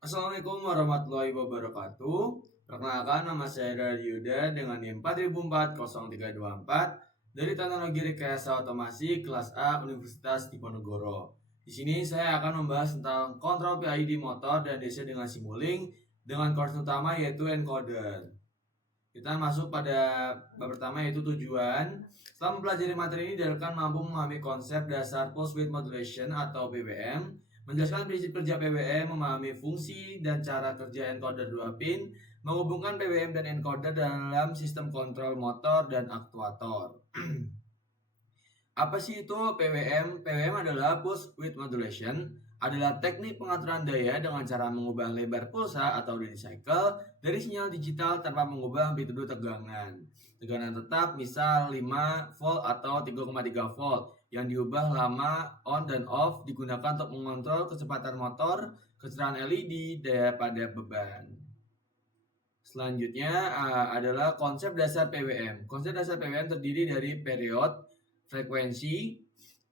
Assalamualaikum warahmatullahi wabarakatuh. Perkenalkan, nama saya Yuda dengan NIM 4004-0324 dari Teknologi Rekayasa Otomasi kelas A Universitas Diponegoro. Di sini saya akan membahas tentang kontrol PID motor dan DC dengan Simulink dengan course utama yaitu encoder. Kita masuk pada bab pertama yaitu tujuan. Setelah mempelajari materi ini diharapkan mampu memahami konsep dasar pulse width modulation atau PWM, menjelaskan prinsip kerja PWM, memahami fungsi dan cara kerja encoder 2 pin, menghubungkan PWM dan encoder dalam sistem kontrol motor dan aktuator. Apa sih itu PWM? PWM adalah pulse width modulation, adalah teknik pengaturan daya dengan cara mengubah lebar pulsa atau duty cycle dari sinyal digital tanpa mengubah amplitude tegangan. Tegangan tetap misal 5 volt atau 3,3 volt yang diubah lama on dan off digunakan untuk mengontrol kecepatan motor, kecerahan LED, daya pada beban. Selanjutnya adalah konsep dasar PWM. Konsep dasar PWM terdiri dari period, frekuensi,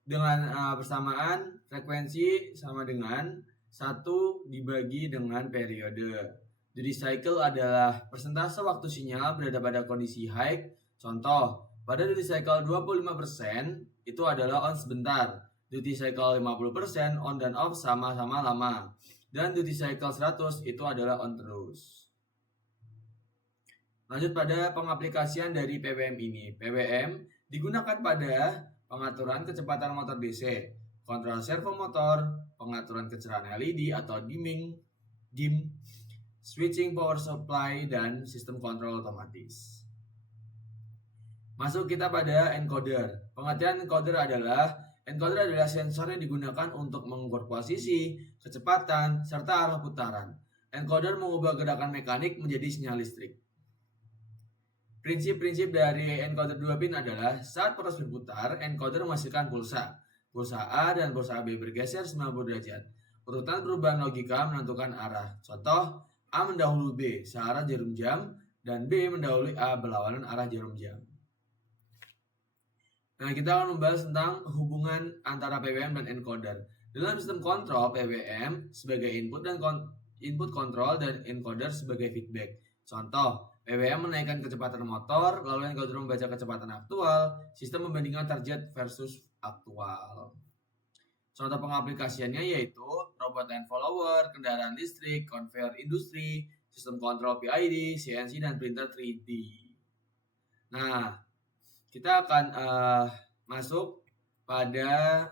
dengan persamaan frekuensi sama dengan 1 dibagi dengan periode. Duty cycle adalah persentase waktu sinyal berada pada kondisi high. Contoh, pada duty cycle 25% itu adalah on sebentar. Duty cycle 50% on dan off sama-sama lama. Dan duty cycle 100 itu adalah on terus. Lanjut pada pengaplikasian dari PWM ini. PWM digunakan pada pengaturan kecepatan motor DC, kontrol servo motor, pengaturan kecerahan LED atau dim, switching power supply, dan sistem kontrol otomatis. Masuk kita pada encoder. Pengertian encoder adalah sensor yang digunakan untuk mengukur posisi, kecepatan, serta arah putaran. Encoder mengubah gerakan mekanik menjadi sinyal listrik. Prinsip-prinsip dari encoder 2 pin adalah saat proses berputar, encoder menghasilkan pulsa. Pulsa A dan pulsa B bergeser 90 derajat. Urutan perubahan logika menentukan arah. Contoh, A mendahului B searah jarum jam dan B mendahului A berlawanan arah jarum jam. Nah, kita akan membahas tentang hubungan antara PWM dan encoder. Dalam sistem kontrol, PWM sebagai input kontrol dan encoder sebagai feedback. Contoh, PWM menaikkan kecepatan motor, lalu encoder membaca kecepatan aktual, sistem membandingkan target versus aktual. Contoh pengaplikasiannya yaitu robot and follower, kendaraan listrik, konveyor industri, sistem kontrol PID, CNC, dan printer 3D. Nah, kita akan masuk pada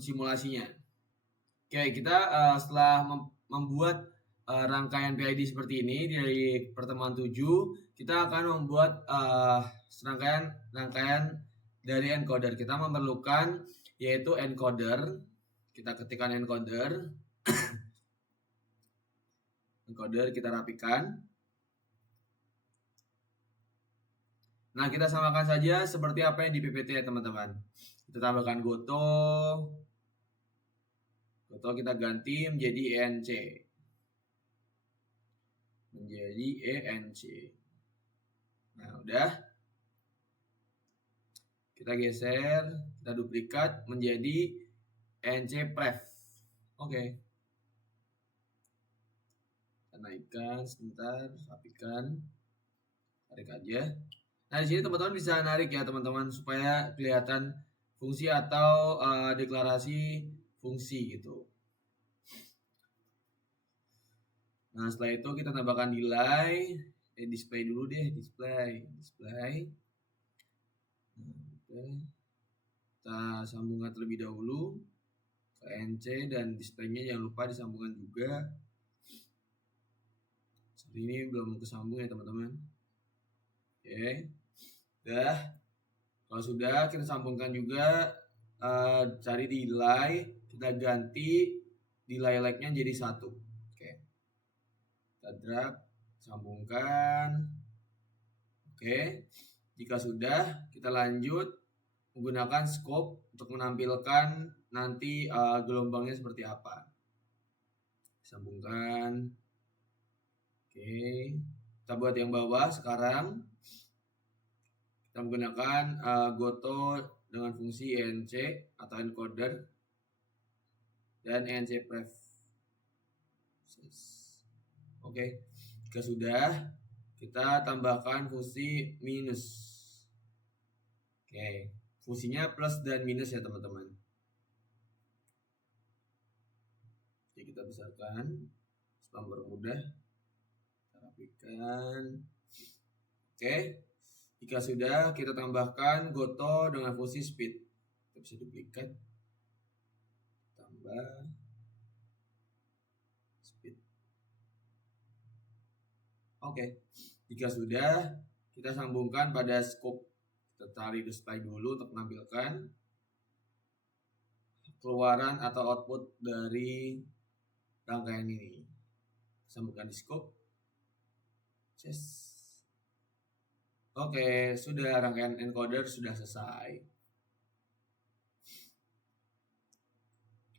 simulasinya. Oke, kita setelah membuat rangkaian PID seperti ini dari pertemuan 7, kita akan membuat rangkaian dari encoder. Kita memerlukan yaitu encoder. Kita ketikkan encoder. Encoder kita rapikan. Nah, kita samakan saja seperti apa yang di PPT ya teman-teman. Kita tambahkan Goto. Goto kita ganti menjadi ENC. Menjadi ENC. Nah, udah. Kita geser, kita duplikat menjadi ENC pref. Oke. Kita naikkan sebentar, rapikan. Tarik aja. Nah, di sini teman-teman bisa narik ya teman-teman supaya kelihatan fungsi atau deklarasi fungsi gitu. Nah, setelah itu kita tambahkan delay, display dulu deh, display. Kita sambungkan terlebih dahulu ke NC dan displaynya jangan lupa disambungkan juga. Saat ini belum kesambung ya teman-teman. Oke, udah. Kalau sudah kita sambungkan juga, cari delay, kita ganti delay like-nya jadi 1. Oke, kita drag, sambungkan. Oke, jika sudah kita lanjut menggunakan scope untuk menampilkan nanti gelombangnya seperti apa. Sambungkan. Oke, kita buat yang bawah sekarang. Kita menggunakan Goto dengan fungsi ENC atau encoder dan ENC pref. Oke, jika sudah, kita tambahkan fungsi minus. Oke, fungsinya plus dan minus ya teman-teman. Jadi kita besarkan supaya mempermudah. Kita rapikan. Oke, jika sudah, kita tambahkan goto dengan fungsi speed. Kita bisa duplikat, tambah speed. Oke, jika sudah, kita sambungkan pada scope. Kita tarik display dulu untuk menampilkan keluaran atau output dari rangkaian ini. Sambungkan di scope. Oke, sudah, rangkaian encoder sudah selesai.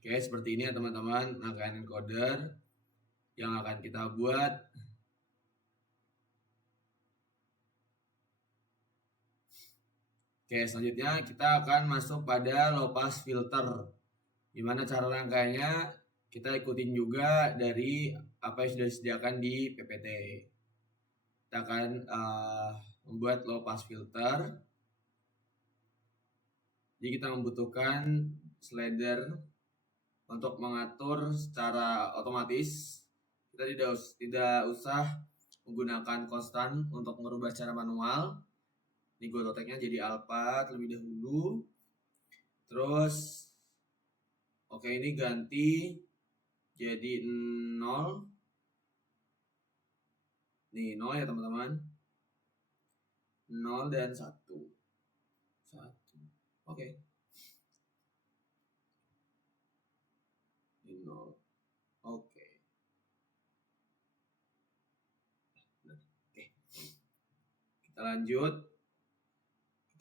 Oke, seperti ini ya teman-teman, rangkaian encoder yang akan kita buat. Oke, selanjutnya kita akan masuk pada low pass filter. Gimana cara rangkaiannya? Kita ikutin juga dari apa yang sudah disediakan di PPT. Kita akan membuat low pass filter. Jadi kita membutuhkan slider untuk mengatur secara otomatis. Kita tidak usah menggunakan konstan untuk merubah secara manual. Ini gue toteknya jadi alpha terlebih dahulu. Terus oke, ini ganti jadi 0. Nih 0 ya teman-teman. 0 dan 1. Oke. Ini 0. Oke. Kita lanjut.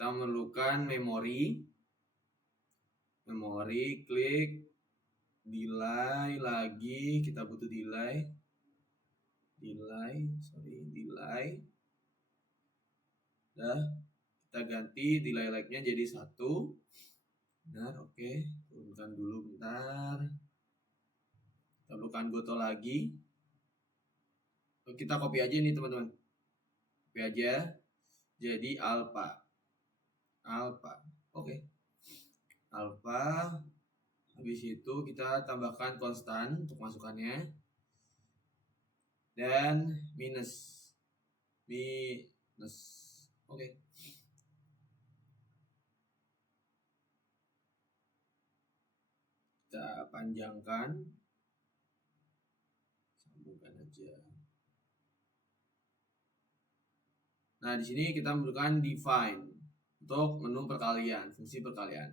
Kita memerlukan memori, klik, delay lagi, kita butuh delay. Dah, kita ganti delay like-nya jadi 1. Benar, oke. Turunkan dulu bentar. Kita perlukan goto lagi. Kita copy aja nih teman-teman. Copy aja. Jadi alpha. Oke. Alpha. Habis itu kita tambahkan konstan untuk masukannya. Dan minus. Oke. Kita panjangkan. Sambungkan aja. Nah, di sini kita membutuhkan define untuk menu perkalian, fungsi perkalian.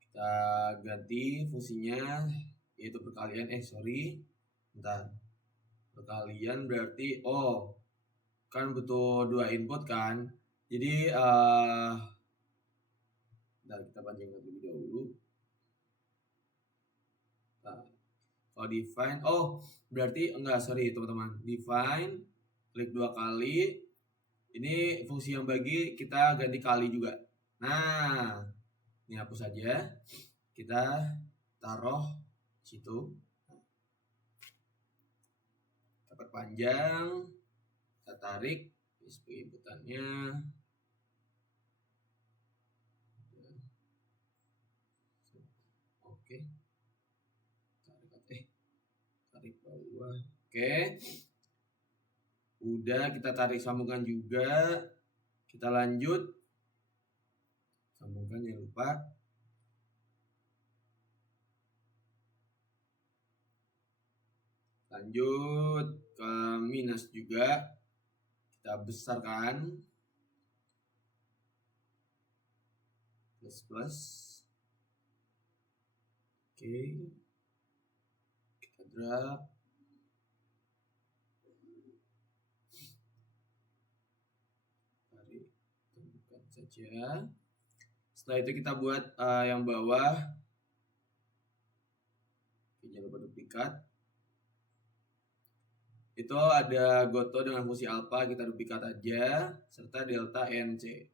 Kita ganti fungsinya yaitu perkalian. Bentar. Perkalian berarti kan butuh 2 input kan. Jadi kita panjangkan lebih dahulu. Nah, kalau define, berarti teman-teman. Define, klik 2 kali. Ini fungsi yang bagi, kita ganti kali juga. Nah, ini hapus saja. Kita taruh situ. Kita perpanjang. Kita tarik display inputannya. Oke. Tarik bawah. Oke. Udah, kita tarik sambungan juga. Kita lanjut. Sambungkan, jangan lupa. Lanjut ke minus juga. Kita besarkan. Plus. Oke. Kita drag. Tarik, temukan saja. Setelah itu kita buat yang bawah. Oke, jangan lupa duplikat. Itu ada goto dengan fungsi alpha, kita duplikat aja, serta delta NC.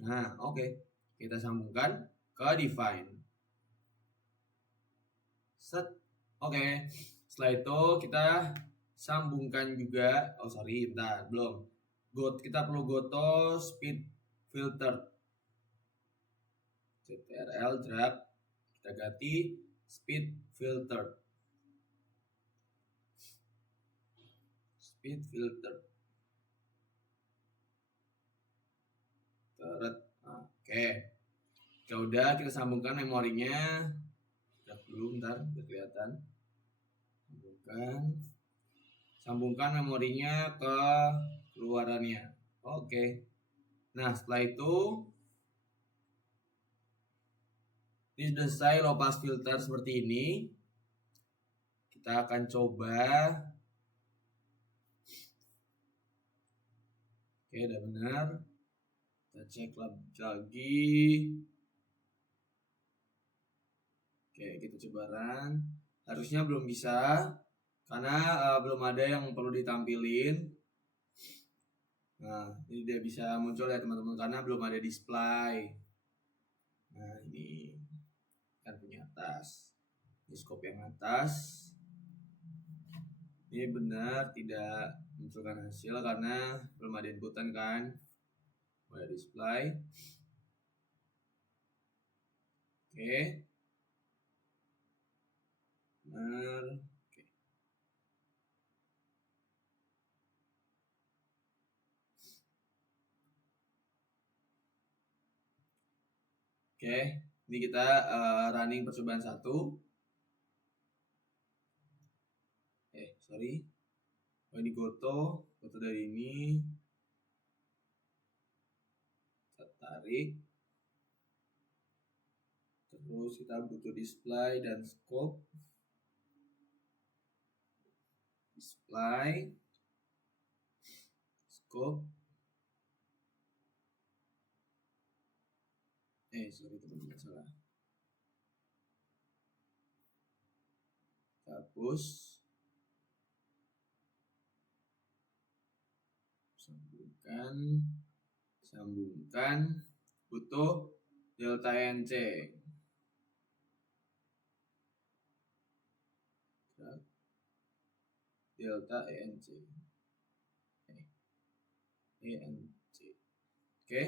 Nah, oke. Kita sambungkan ke define. Set. Oke. Setelah itu kita sambungkan juga, bentar, belum. Kita perlu goto speed filter. CTRL drag, kita ganti speed filter. Speed filter. Oke. Ya udah, kita sambungkan memorinya. Drag dulu, bentar, biar kelihatan. Sambungkan memorinya ke keluarannya. Oke. Nah, setelah itu ini sudah selesai low pass filter seperti ini. Kita akan coba. Oke, udah benar. Kita cek lagi. Oke, kita coba run. Harusnya belum bisa karena belum ada yang perlu ditampilin. Nah, ini dia bisa muncul ya teman-teman karena belum ada display. Nah, ini kan punya atas. Ini scope yang atas. Ini benar tidak munculkan hasil karena belum ada inputan kan. Mulai display. Oke. Benar. Oke. Oke, ini kita running percobaan 1. Sorry. Ini goto dari ini. Kita tarik. Terus kita butuh display dan scope. Display, scope. Sorry teman-teman, salah. Hapus. Sambungkan. Butuh delta NC. Delta ENC. Oke.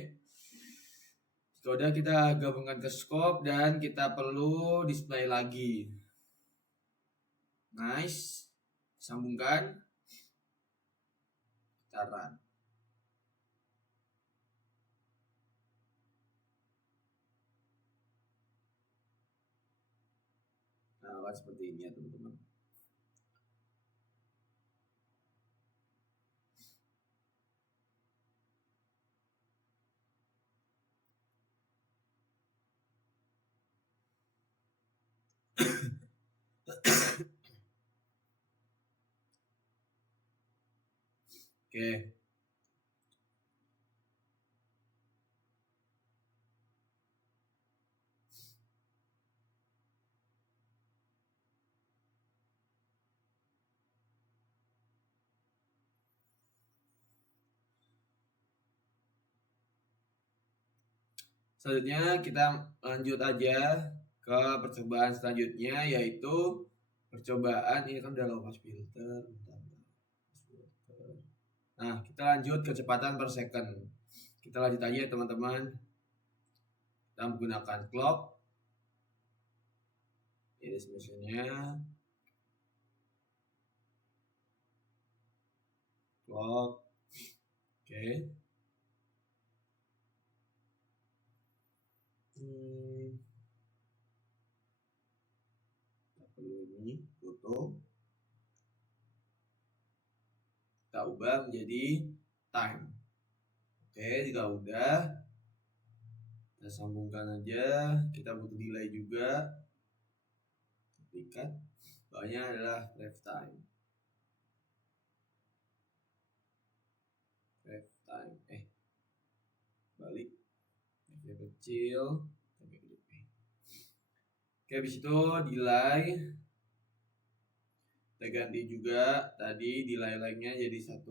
Sudah kita gabungkan ke scope dan kita perlu display lagi. Nice. Sambungkan. Kita run. Nah, seperti ini ya teman-teman. Oke. Selanjutnya kita lanjut aja ke percobaan selanjutnya, yaitu percobaan ini kan udah low pass filter. Nah, kita lanjut kecepatan per second. Kita lanjut aja teman-teman. Kita menggunakan clock. Ini sebenarnya clock. Oke. Kita perlu ini foto. Kita ubah menjadi time. Oke, jika udah kita sambungkan aja. Kita butuh delay juga. Ikat. Bawahnya adalah ref time. Balik. Yang kecil. Oke, habis itu delay. Kita ganti juga tadi delay nya jadi 1.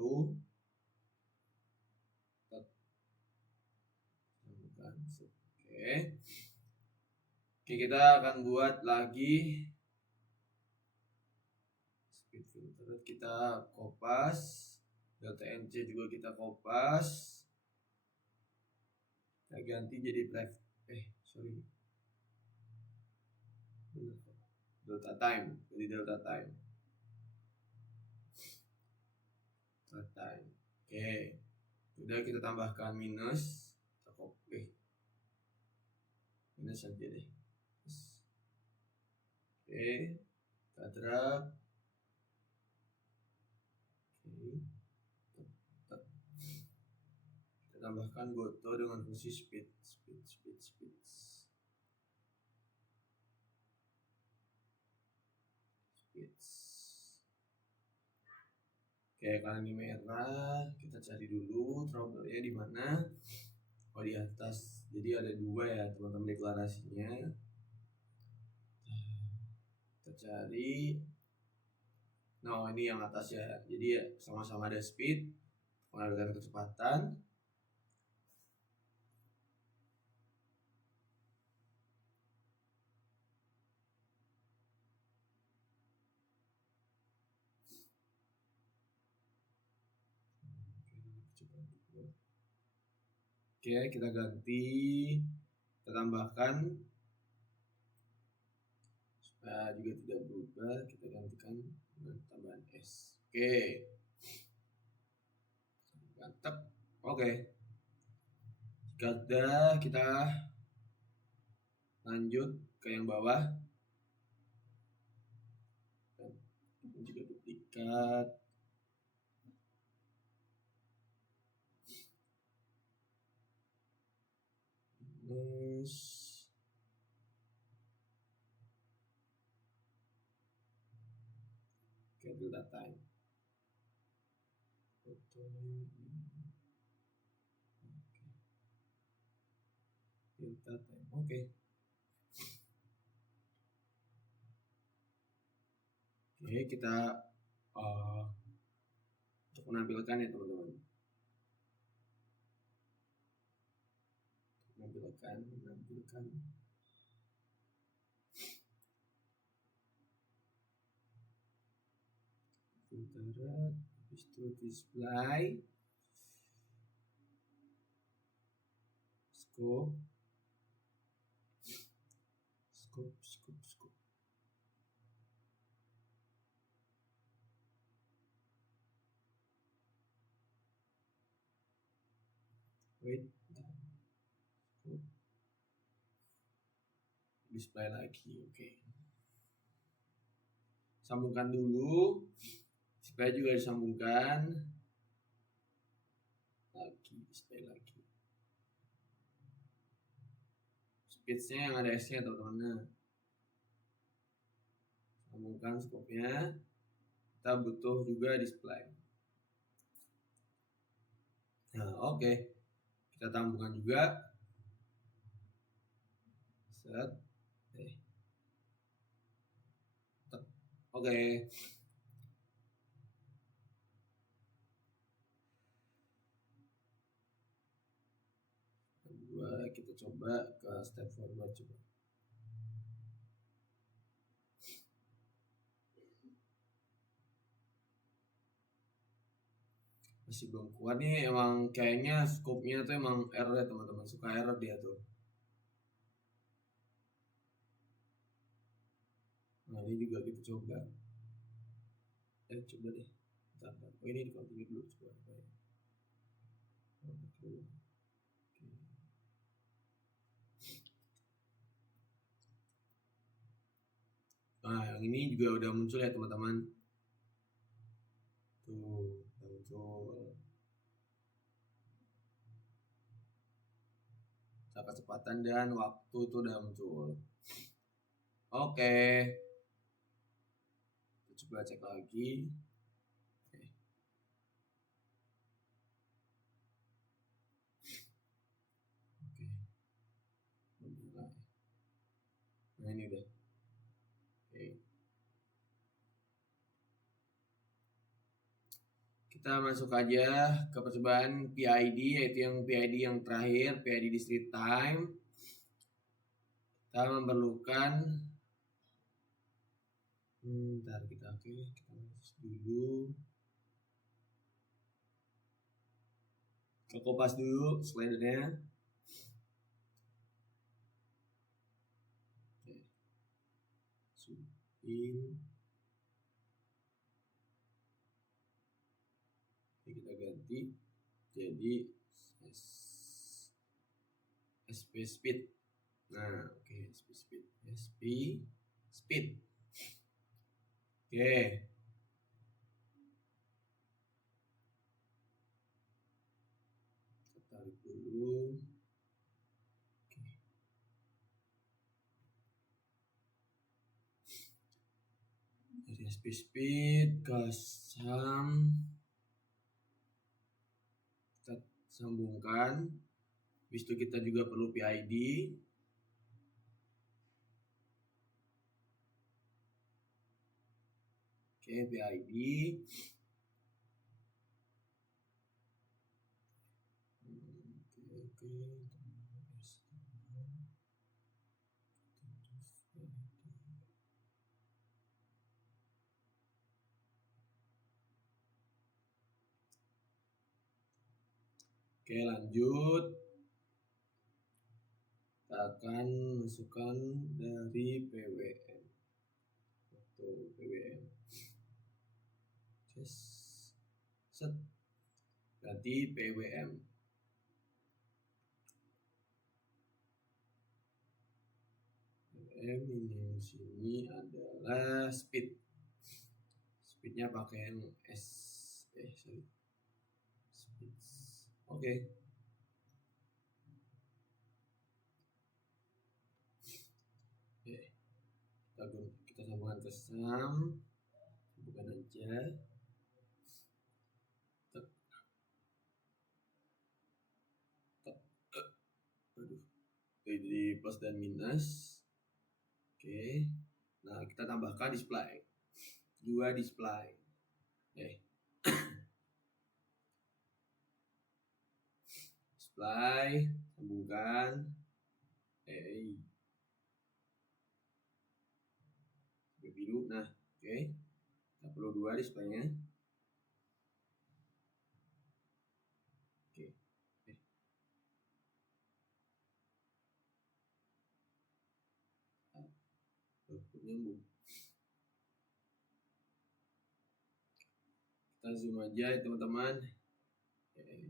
Oke, kita akan buat lagi speed filter. Kita kopas, delta NC juga kita kopas. Kita ganti jadi delta time. Jadi delta time. Oke, udah kita tambahkan minus. Minus aja deh. Oke, kita drag. Kita tambahkan goto dengan fungsi speed. Oke, karena ini merah, kita cari dulu trouble-nya di mana. Oh, di atas. Jadi ada dua ya teman-teman deklarasinya. Kita cari. Nah, ini yang atas ya. Jadi ya sama-sama ada speed, mengalirkan kecepatan. Oke, kita ganti, kita tambahkan supaya juga tidak berubah, kita gantikan dengan tambahan S. Oke, mantap. Oke, jika kita lanjut ke yang bawah. Juga duplikat. Terus schedule time. Oke. Oke, kita untuk menampilkan ya teman-teman. Menampilkan. Filter, habis itu display, scope. Wait, display lagi. Oke. Sambungkan dulu, supaya juga disambungkan lagi, display lagi. Speednya yang ada S-nya teman-teman. Sambungkan scope-nya. Kita butuh juga display. Nah, oke. Kita tambahkan juga. Set. Oke. Kita coba ke step forward coba. Masih belum kuat nih, emang kayaknya scope-nya tuh emang error ya teman-teman, suka error dia tuh. Nah, ini juga kita coba. Coba deh. Bentar. Oh, ini di-configure dulu coba. Nah, yang ini juga udah muncul ya teman-teman. Tuh, muncul. Kecepatan dan waktu itu udah muncul. Oke. Kita coba cek lagi. Nah, ini udah. Oke. Kita masuk aja ke percobaan PID, yaitu yang PID yang terakhir, PID discrete time. kita memerlukan ntar kita masuk dulu, kita kopas dulu slidernya. Ini kita ganti jadi SP speed. Nah, oke, SP speed. Oke. Kita tarik dulu. Oke. Dari SP speed ke SAM kita sambungkan. Habis itu kita juga perlu PID. Oke, PID. Oke, lanjut. Kita akan masukkan dari PWM. PWM. Set. Berarti PWM. PWM ini sini adalah speed. Speednya pakai yang speed. Oke. Kita sambungkan ke SAM, bukan aja. Jadi plus dan minus. Oke. Nah, kita tambahkan display. 2 display. Display, sambungkan. Biru. Nah, oke. Kita perlu 2 displaynya. Nyambung. Kita zoom aja ya teman-teman. Oke.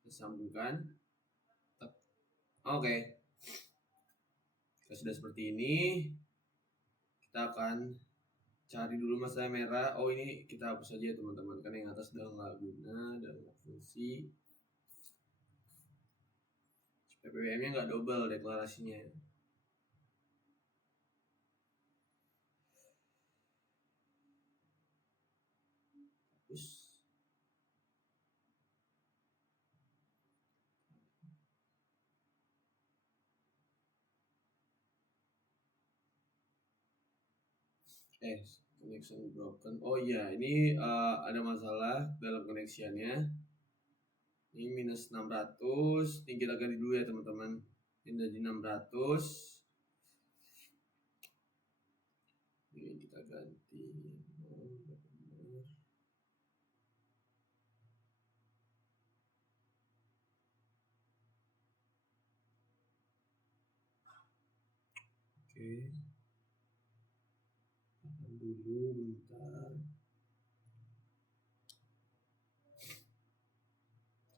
Kita sambungkan. Oke. Kita sudah seperti ini. Kita akan cari dulu masalah merah. Oh, ini kita hapus saja teman-teman, karena yang atas udah nggak guna dan nggak fungsi. PPWM nya nggak double deklarasinya. Hapus. Connection broken. Oh iya, ini ada masalah dalam connectionnya. Ini minus 600. Ini kita ganti dulu ya teman-teman. Ini jadi 600. Ini kita ganti. Oke. Tahan dulu bentar.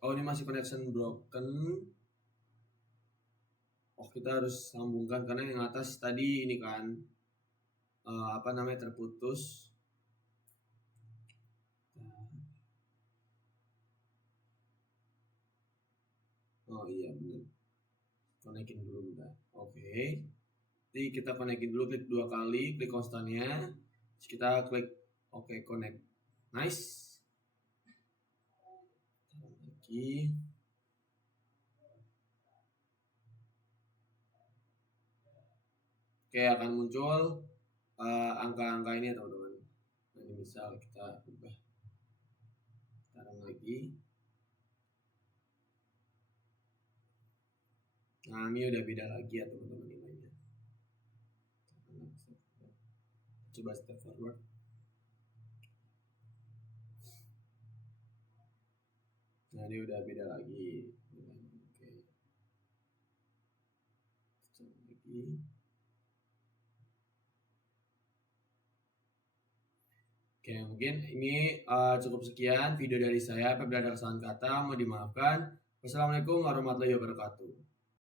Oh, ini masih connection broken. Oh, kita harus sambungkan karena yang atas tadi ini kan terputus. Oh iya benar. Konekin dulu bentar. Oke. Jadi kita konekin dulu, klik 2 kali, klik konstannya. Terus kita klik oke, connect. Nice. Lagi. Oke, akan muncul angka-angka ini ya teman-teman. Nah, ini misal kita ubah sekarang lagi. Nah, ini udah beda lagi ya teman-teman nilainya. Coba step forward. Nah, ini udah beda lagi. Oke. Coba lagi. Oke, mungkin ini cukup sekian video dari saya. Apabila ada kesalahan kata, mau dimaafkan. Wassalamualaikum warahmatullahi wabarakatuh.